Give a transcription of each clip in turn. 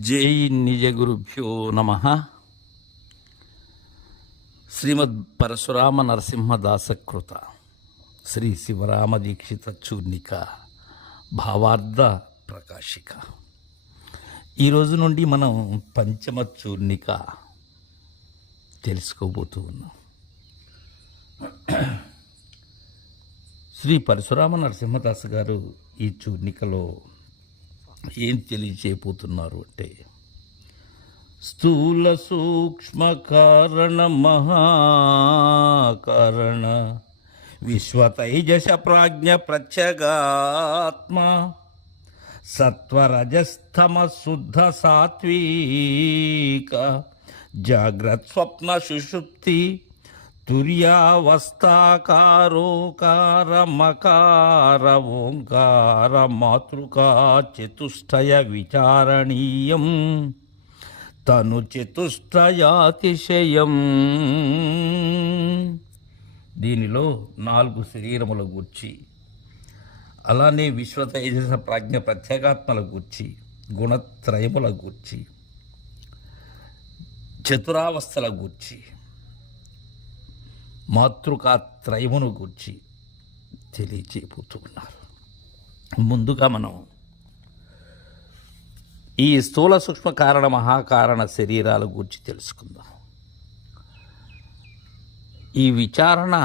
జై నిజ గురుభ్యో నమ. శ్రీమద్ పరశురామ నరసింహదాసకృత శ్రీ శివరామ దీక్షిత చూర్ణిక భావార్థ ప్రకాశిక. ఈ రోజు నుండి మనం పంచమ చూర్ణిక తెలుసుకోబోతూ ఉన్నాం. శ్రీ పరశురామ నరసింహదాస్ గారు ఈ చూర్ణికలో ఏం తెలియచేయబోతున్నారు అంటే స్థూల సూక్ష్మ కారణ మహాకారణ విశ్వతైజస ప్రాజ్ఞ ప్రత్యగాత్మ సత్వరజస్తమ శుద్ధ సాత్విక జాగ్రత్ స్వప్న సుషుప్తి తుర్యావస్థాకారోకార మకార ఓంకార మాతృకా చతుష్టయ విచారణీయం తను చతుష్టయాతిశయం దీనిలో నాలుగు శరీరముల గూర్చి అలానే విశ్వతైజస ప్రాజ్ఞ ప్రత్యేగాత్మల గూర్చి గుణత్రయముల గూర్చి చతురావస్థల గూర్చి మాతృకాత్రయమును గురించి తెలియచేయబోతూ ఉన్నారు ముందుగా మనం ఈ స్థూల సూక్ష్మ కారణ మహాకారణ శరీరాల గురించి తెలుసుకుందాం. ఈ విచారణ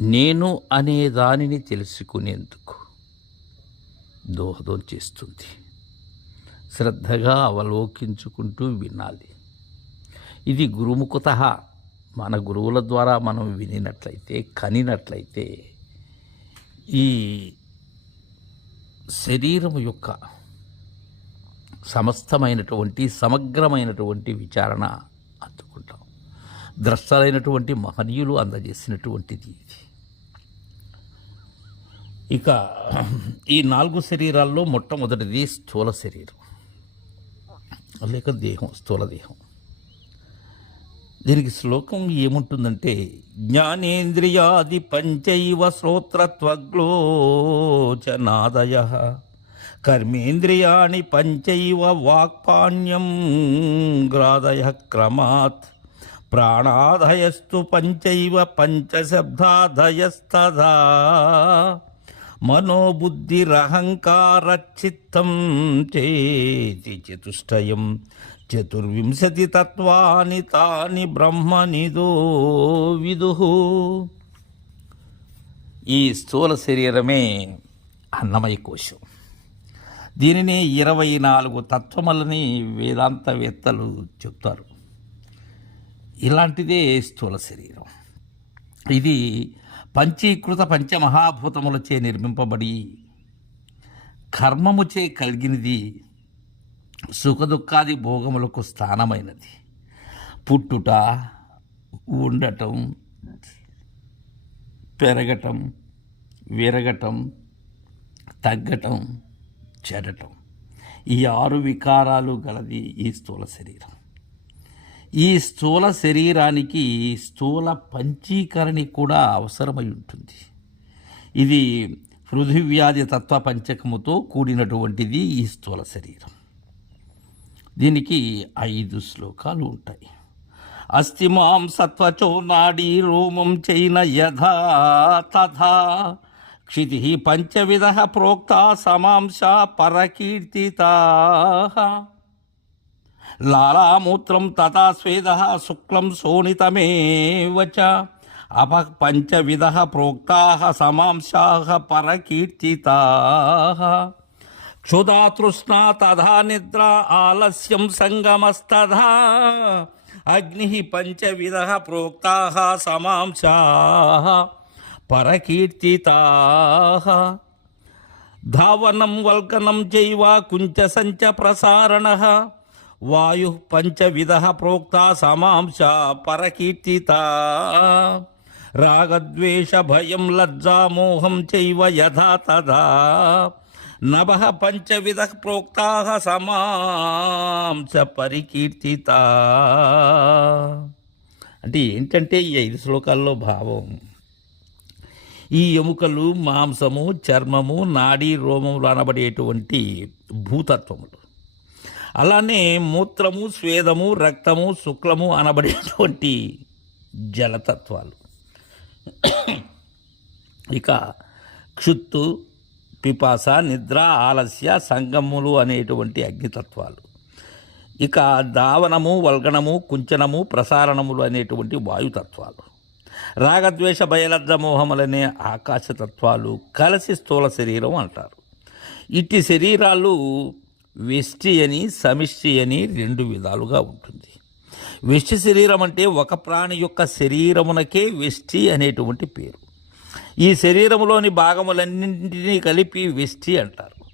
నేను అనే దానిని తెలుసుకునేందుకు దోహదం చేస్తుంది. శ్రద్ధగా అవలోకించుకుంటూ వినాలి. ఇది గురుముఖత మన గురువుల ద్వారా మనం వినినట్లయితే కనినట్లయితే ఈ శరీరం యొక్క సమస్తమైనటువంటి సమగ్రమైనటువంటి విచారణ అందుకుంటాం. ద్రష్టలైనటువంటి మహనీయులు అందజేసినటువంటిది ఇది. ఇక ఈ నాలుగు శరీరాల్లో మొట్టమొదటిది స్థూల శరీరం లేక దేహం స్థూల దేహం. దీనికి శ్లోకం ఏముంటుందంటే జ్ఞానేంద్రియాది పంచైవ శ్రోత్రత్వగ్లోచనాదయ. కర్మేంద్రియాణి పంచైవ వాక్పాణ్యం గ్రాదయ క్రమాత్. ప్రాణాదయస్తు పంచైవ పంచశబ్దాదయస్తదా. మనోబుద్ధిరహంకారచిత్తం చేతి చతుష్టయం. చతుర్వింశతి తత్వాని తాని బ్రహ్మనిదో విదు ఈ స్థూల శరీరమే అన్నమయ కోశం. దీనిని ఇరవై నాలుగు తత్వములని వేదాంతవేత్తలు చెప్తారు. ఇలాంటిదే స్థూల శరీరం. ఇది పంచీకృత పంచమహాభూతములచే నిర్మింపబడి కర్మముచే కలిగినది సుఖదుఖాది భోగములకు స్థానమైనది. పుట్టుట ఉండటం పెరగటం విరగటం తగ్గటం చెడటం ఈ ఆరు వికారాలు గలది ఈ స్థూల శరీరం. ఈ స్థూల శరీరానికి స్థూల పంచీకరణి కూడా అవసరమై ఉంటుంది. ఇది పృథివ్యాధి తత్వ పంచకముతో కూడినటువంటిది ఈ స్థూల శరీరం. దీనికి ఐదు శ్లోకాలు ఉంటాయి. అస్థిమాం సత్వచో నాడీ రోమం చైన యథా తథా. క్షితి పంచవిధ ప్రోక్త సమాంశ పరకీర్తిత. లాలామూత్రం తథా స్వేద శుక్లం శోణితమేవ అప పంచవిధ ప్రోక్తా సమాంశా పరకీర్తితా. క్షుదాతృష్ణా తథా నిద్ర ఆలస్యం సంగమస్తథా. అగ్ని పంచవిధ ప్రోక్తా సమాంశా పరకీర్తితా. ధావనం వల్కనం చైవ కుంచ సంచ ప్రసారణ. వాయు పంచవిధ ప్రోక్తా సమాంస పరకీర్తితా. రాగద్వేష భయం లజ్జా మోహం చైవ యథా తథా. నభ పంచవిధ ప్రోక్తా సమాంస పరికీర్తిత. అంటే ఏంటంటే ఈ ఐదు శ్లోకాల్లో భావం. ఈ ఎముకలు మాంసము చర్మము నాడీ రోమములు అనబడేటువంటి భూతత్వములు. అలానే మూత్రము స్వేదము రక్తము శుక్లము అనబడేటువంటి జలతత్వాలు. ఇక క్షుత్తు పిపాస నిద్ర ఆలస్య సంగములు అనేటువంటి అగ్నితత్వాలు. ఇక దావనము వల్గణము కుంచనము ప్రసారణములు అనేటువంటి వాయుతత్వాలు. రాగద్వేష బయలజ్జ మోహములనే ఆకాశతత్వాలు కలిసి స్థూల శరీరం అంటారు. ఇట్టి శరీరాలు వెష్టి అని సమిష్టి అని రెండు విధాలుగా ఉంటుంది. వెష్టి శరీరం అంటే ఒక ప్రాణి యొక్క శరీరమునకే వెష్టి అనేటువంటి పేరు. ఈ శరీరంలోని భాగములన్నింటినీ కలిపి వెష్టి అంటారు.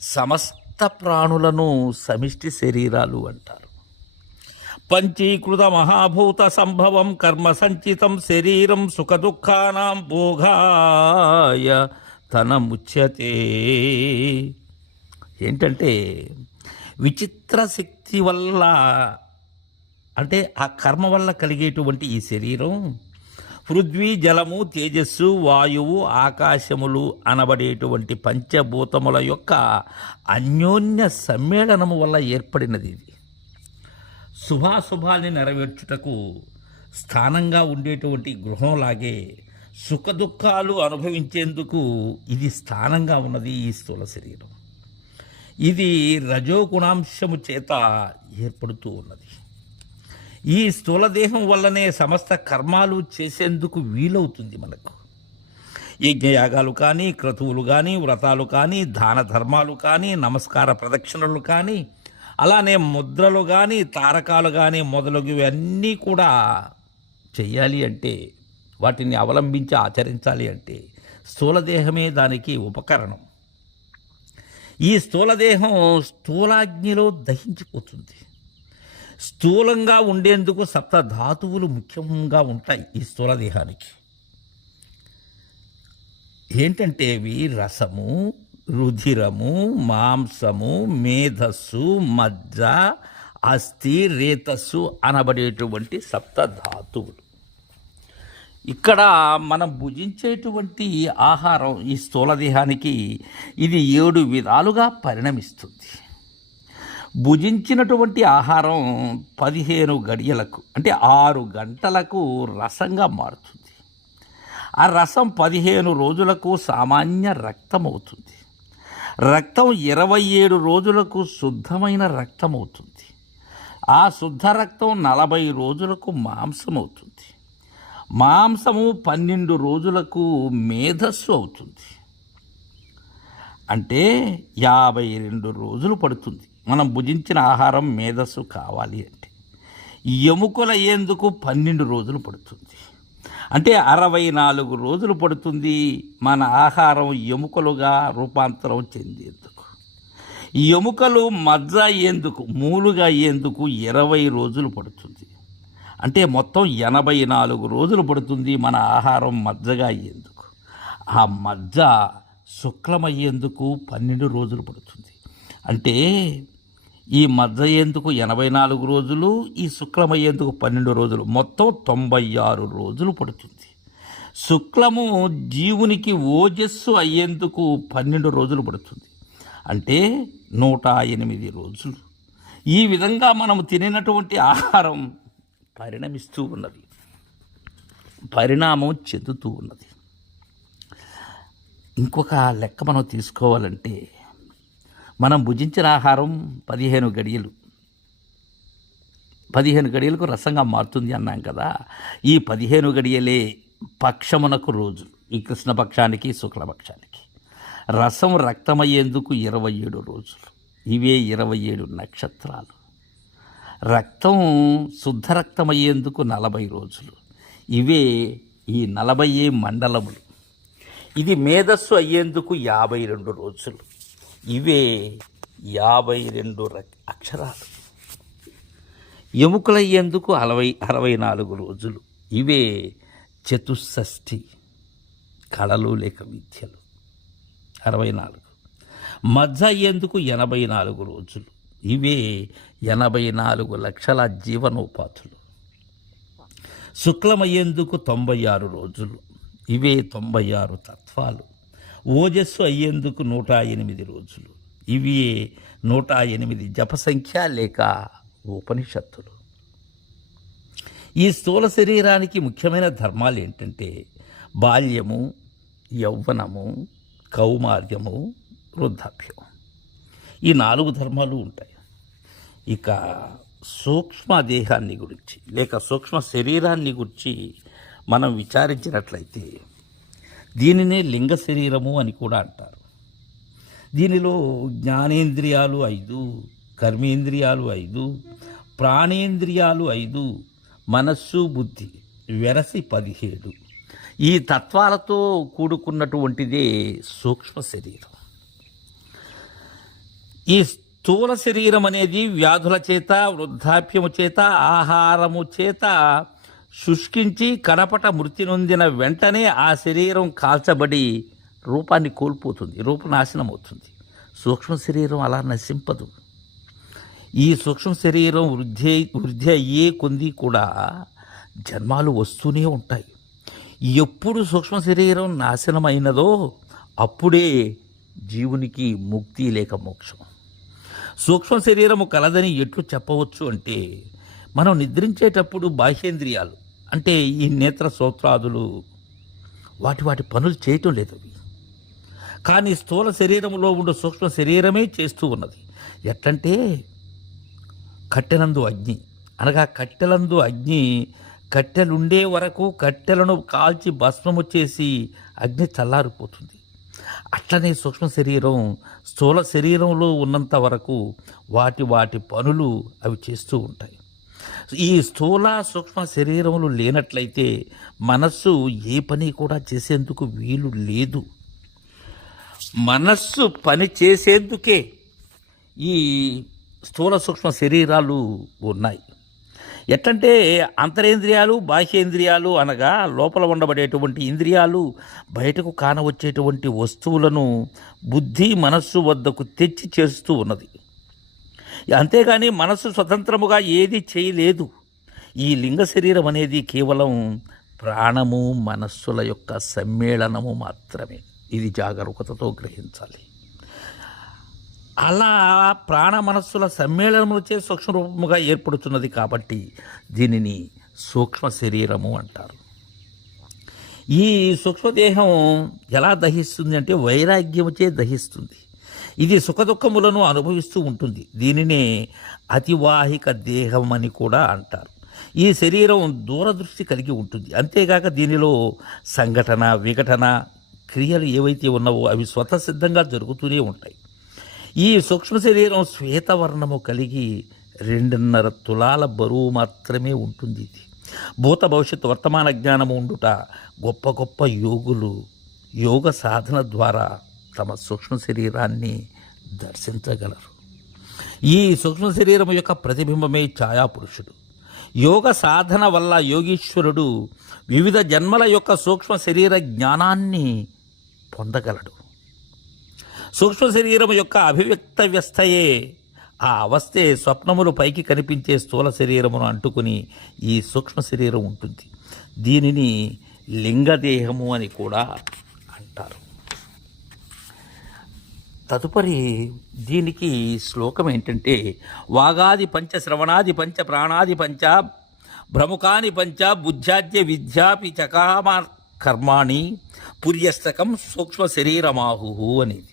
సమస్త ప్రాణులను సమిష్టి శరీరాలు అంటారు. పంచీకృత మహాభూత సంభవం కర్మ సంచితం శరీరం సుఖ దుఃఖానాం భోగాయ తనముచ్యతే ఏంటంటే విచిత్ర శక్తి వల్ల అంటే ఆ కర్మ వల్ల కలిగేటువంటి ఈ శరీరం పృథ్వీ జలము తేజస్సు వాయువు ఆకాశములు అనబడేటువంటి పంచభూతముల యొక్క అన్యోన్య సమ్మేళనము వల్ల ఏర్పడినది ఇది. శుభాశుభాల్ని నెరవేర్చుటకు స్థానంగా ఉండేటువంటి గృహంలాగే సుఖదుఖాలు అనుభవించేందుకు ఇది స్థానంగా ఉన్నది ఈ స్థూల శరీరం. ఇది రజోగుణాంశము చేత ఏర్పడుతూ ఉన్నది. ఈ స్థూలదేహం వల్లనే సమస్త కర్మాలు చేసేందుకు వీలవుతుంది మనకు. యజ్ఞయాగాలు కానీ క్రతువులు కానీ వ్రతాలు కానీ దాన ధర్మాలు కానీ నమస్కార ప్రదక్షిణలు కానీ అలానే ముద్రలు కానీ తారకాలు కానీ మొదలగువి అన్నీ కూడా చెయ్యాలి అంటే వాటిని అవలంబించి ఆచరించాలి అంటే స్థూలదేహమే దానికి ఉపకరణం. ఈ స్థూలదేహం స్థూలాగ్నిలో దహించిపోతుంది. స్థూలంగా ఉండేందుకు సప్త ధాతువులు ముఖ్యంగా ఉంటాయి ఈ స్థూలదేహానికి. ఏంటంటే ఇవి రసము రుధిరము మాంసము మేధస్సు మజ్జ అస్థి రేతస్సు అనబడేటువంటి సప్త ధాతువులు. ఇక్కడ మనం భుజించేటువంటి ఆహారం ఈ స్థూలదేహానికి ఇది ఏడు విధాలుగా పరిణమిస్తుంది. భుజించినటువంటి ఆహారం పదిహేను గడియలకు అంటే ఆరు గంటలకు రసంగా మారుతుంది. ఆ రసం పదిహేను రోజులకు సామాన్య రక్తం అవుతుంది రక్తం ఇరవై ఏడు రోజులకు శుద్ధమైన రక్తం అవుతుంది ఆ శుద్ధ రక్తం నలభై రోజులకు మాంసం అవుతుంది మాంసము పన్నెండు రోజులకు మేధస్సు అవుతుంది. అంటే యాభై రెండు రోజులు పడుతుంది. మనం భుజించిన ఆహారం మేధస్సు కావాలి అంటే. ఎముకల అయ్యేందుకు పన్నెండు రోజులు పడుతుంది. అంటే అరవై నాలుగు రోజులు పడుతుంది మన ఆహారం ఎముకలుగా రూపాంతరం చెందేందుకు. ఎముకలు మజ్జ అయ్యేందుకు మూలుగా అయ్యేందుకు ఇరవై రోజులు పడుతుంది. అంటే మొత్తం ఎనభై నాలుగు రోజులు పడుతుంది మన ఆహారం మజ్జగా అయ్యేందుకు. ఆ మజ్జ శుక్లమయ్యేందుకు పన్నెండు రోజులు పడుతుంది. అంటే ఈ మధ్యయ్యేందుకు అయ్యేందుకు ఎనభై నాలుగు రోజులు ఈ శుక్లమయ్యేందుకు పన్నెండు రోజులు. మొత్తం తొంభై ఆరు రోజులు పడుతుంది. శుక్లము జీవునికి ఓజస్సు అయ్యేందుకు పన్నెండు రోజులు పడుతుంది. అంటే నూట ఎనిమిది రోజులు. ఈ విధంగా మనం తినినటువంటి ఆహారం పరిణమిస్తూ ఉన్నది. పరిణామం చెందుతూ ఉన్నది. ఇంకొక లెక్క మనం తీసుకోవాలంటే మనం భుజించిన ఆహారం పదిహేను గడియలు. పదిహేను గడియలకు రసంగా మారుతుంది అన్నాం కదా. ఈ పదిహేను గడియలే పక్షమునకు రోజులు ఈ కృష్ణపక్షానికి శుక్లపక్షానికి. రసం రక్తమయ్యేందుకు ఇరవై ఏడు రోజులు. ఇవే ఇరవై ఏడు నక్షత్రాలు. రక్తం శుద్ధ రక్తమయ్యేందుకు నలభై రోజులు. ఇవే ఈ నలభై మండలములు. ఇది మేధస్సు అయ్యేందుకు యాభై రెండు రోజులు. ఇవే యాభై రెండు అక్షరాలు. ఎముకలయ్యేందుకు అరవై అరవై నాలుగు రోజులు? ఇవే చతుషష్ఠి కళలు లేక విద్యలు. అరవై నాలుగు. మజ్జ అయ్యేందుకు ఎనభై నాలుగు రోజులు? ఇవే ఎనభై నాలుగు లక్షల జీవనోపాధులు. శుక్లమయ్యేందుకు తొంభై ఆరు రోజులు? ఇవే తొంభై ఆరు తత్వాలు. ఓజస్సు అయ్యేందుకు నూట ఎనిమిది రోజులు. ఇవి నూట ఎనిమిది జపసంఖ్య లేక ఉపనిషత్తులు. ఈ స్థూల శరీరానికి ముఖ్యమైన ధర్మాలు ఏంటంటే బాల్యము యౌవనము కౌమార్యము వృద్ధాప్యం ఈ నాలుగు ధర్మాలు ఉంటాయి. ఇక సూక్ష్మ దేహాన్ని గురించి లేక సూక్ష్మ శరీరాన్ని గురించి మనం విచారించినట్లయితే దీనినే లింగ శరీరము అని కూడా అంటారు. దీనిలో జ్ఞానేంద్రియాలు ఐదు కర్మేంద్రియాలు ఐదు ప్రాణేంద్రియాలు ఐదు మనస్సు బుద్ధి వెరసి పదిహేడు. ఈ తత్వాలతో కూడుకున్నటువంటిదే సూక్ష్మ శరీరం. ఈ స్థూల శరీరం అనేది వ్యాధుల చేత వృద్ధాప్యము చేత ఆహారము చేత శుష్కించి కడపట మృతి నొందిన వెంటనే ఆ శరీరం కాల్చబడి రూపాన్ని కోల్పోతుంది. రూపనాశనం అవుతుంది. సూక్ష్మ శరీరం అలా నశింపదు. ఈ సూక్ష్మ శరీరం వృద్ధి వృద్ధి అయ్యే కొంది కూడా జన్మాలు వస్తూనే ఉంటాయి. ఎప్పుడు సూక్ష్మ శరీరం నాశనమైనదో అప్పుడే జీవునికి ముక్తి లేక మోక్షం. సూక్ష్మ శరీరము కలదని ఎట్లు చెప్పవచ్చు అంటే మనం నిద్రించేటప్పుడు బాహ్యేంద్రియాలు అంటే ఈ నేత్ర సూత్రాదులు వాటి వాటి పనులు చేయటం లేదు అవి. కానీ స్థూల శరీరంలో ఉండే సూక్ష్మ శరీరమే చేస్తూ ఉన్నది. ఎట్లంటే కట్టెలందు అగ్ని. అనగా కట్టెలందు అగ్ని కట్టెలుండే వరకు కట్టెలను కాల్చి భస్మము చేసి అగ్ని చల్లారిపోతుంది. అట్లనే సూక్ష్మ శరీరం స్థూల శరీరంలో ఉన్నంత వరకు వాటి వాటి పనులు అవి చేస్తూ ఉంటాయి. ఈ స్థూల సూక్ష్మ శరీరములు లేనట్లయితే మనస్సు ఏ పని కూడా చేసేందుకు వీలు లేదు. మనస్సు పని చేసేందుకే ఈ స్థూల సూక్ష్మ శరీరాలు ఉన్నాయి. ఎట్లంటే అంతరేంద్రియాలు బాహ్యేంద్రియాలు అనగా లోపల ఉండబడేటువంటి ఇంద్రియాలు బయటకు కానవచ్చేటువంటి వస్తువులను బుద్ధి మనస్సు వద్దకు తెచ్చి చేస్తూ ఉన్నది. అంతేగాని మనస్సు స్వతంత్రముగా ఏది చేయలేదు. ఈ లింగ శరీరం అనేది కేవలం ప్రాణము మనస్సుల యొక్క సమ్మేళనము మాత్రమే. ఇది జాగరూకతతో గ్రహించాలి. అలా ప్రాణ మనస్సుల సమ్మేళనములచే సూక్ష్మ రూపముగా ఏర్పడుతున్నది కాబట్టి దీనిని సూక్ష్మ శరీరము అంటారు. ఈ సూక్ష్మదేహం ఎలా దహిస్తుంది అంటే వైరాగ్యముచే దహిస్తుంది. ఇది సుఖదుఖములను అనుభవిస్తూ ఉంటుంది. దీనినే అతివాహిక దేహం అని కూడా అంటారు. ఈ శరీరం దూరదృష్టి కలిగి ఉంటుంది. అంతేగాక దీనిలో సంఘటన విఘటన క్రియలు ఏవైతే ఉన్నావో అవి స్వతసిద్ధంగా జరుగుతూనే ఉంటాయి. ఈ సూక్ష్మ శరీరం శ్వేతవర్ణము కలిగి రెండున్నర తులాల బరువు మాత్రమే ఉంటుంది ఇది. భూత భవిష్యత్తు వర్తమాన జ్ఞానము ఉండుట గొప్ప గొప్ప యోగులు యోగ సాధన ద్వారా తమ సూక్ష్మ శరీరాన్ని దర్శించగలరు. ఈ సూక్ష్మ శరీరం యొక్క ప్రతిబింబమే ఛాయాపురుషుడు. యోగ సాధన వల్ల యోగీశ్వరుడు వివిధ జన్మల యొక్క సూక్ష్మ శరీర జ్ఞానాన్ని పొందగలడు. సూక్ష్మ శరీరం యొక్క అభివ్యక్త వ్యవస్థయే ఆ అవస్థే స్వప్నములు పైకి కనిపించే స్థూల శరీరమును అంటుకుని ఈ సూక్ష్మ శరీరం ఉంటుంది. దీనిని లింగదేహము అని కూడా అంటారు. తదుపరి దీనికి శ్లోకం ఏంటంటే వాగాది పంచ శ్రవణాది పంచ ప్రాణాది పంచ భ్రముఖాని పంచ బుద్ధ్యాద్య విద్యాపి చకామా కర్మాణి పుర్యస్తకం సూక్ష్మ శరీరమాహు అనేది.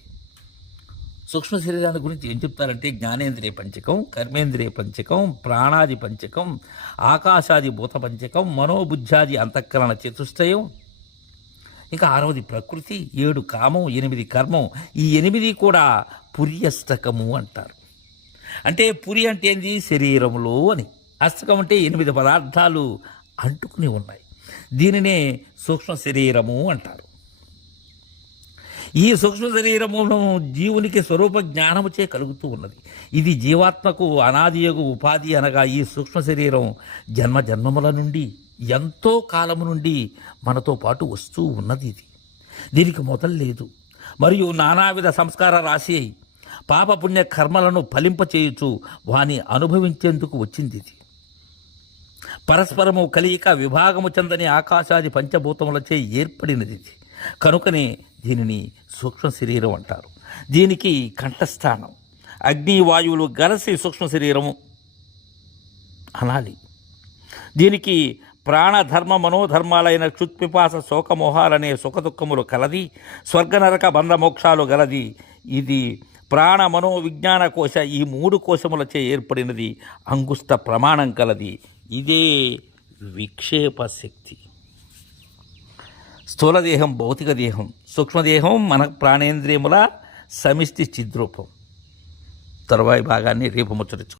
సూక్ష్మ శరీరాన్ని గురించి ఏం చెప్తారంటే జ్ఞానేంద్రియ పంచకం కర్మేంద్రియ పంచకం ప్రాణాది పంచకం ఆకాశాది భూత పంచకం మనోబుద్ధ్యాది అంతఃకరణ చతుష్టయం ఇంకా ఆరవది ప్రకృతి ఏడు కామం ఎనిమిది కర్మం. ఈ ఎనిమిది కూడా పుర్యష్టకము అంటారు. అంటే పురి అంటే ఏంది? శరీరములో అని. అష్టకం అంటే ఎనిమిది పదార్థాలు అంటుకుని ఉన్నాయి. దీనినే సూక్ష్మ శరీరము అంటారు. ఈ సూక్ష్మ శరీరమును జీవునికి స్వరూప జ్ఞానముచే కలుగుతూ ఉన్నది. ఇది జీవాత్మకు అనాదియగు ఉపాధి అనగా ఈ సూక్ష్మ శరీరం జన్మ జన్మముల నుండి ఎంతో కాలము నుండి మనతో పాటు వస్తూ ఉన్నది ఇది. దీనికి మొదలు లేదు. మరియు నానావిధ సంస్కార రాశి అయి పాపపుణ్య కర్మలను ఫలింపచేయుచు వాని అనుభవించేందుకు వచ్చింది ఇది. పరస్పరము కలియిక విభాగము చెందని ఆకాశాది పంచభూతములచే ఏర్పడినది ఇది. కనుకనే దీనిని సూక్ష్మ శరీరం అంటారు. దీనికి కంఠస్థానం. అగ్ని వాయువులు గలసి సూక్ష్మ శరీరము అనాలి. దీనికి ప్రాణధర్మ మనోధర్మాలైన క్షుత్పిపాస శోకమోహాలనే సుఖదుఖములు కలది స్వర్గనరక బంధమోక్షాలు గలది. ఇది ప్రాణ మనో విజ్ఞాన కోశ ఈ మూడు కోశములచే ఏర్పడినది. అంగుష్ట ప్రమాణం కలది. ఇదే విక్షేప శక్తి. స్థూలదేహం భౌతిక దేహం. సూక్ష్మదేహం మన ప్రాణేంద్రియముల సమిష్టి చిద్రూపం. తరువాయి భాగాన్ని రేపు ముచ్చరించు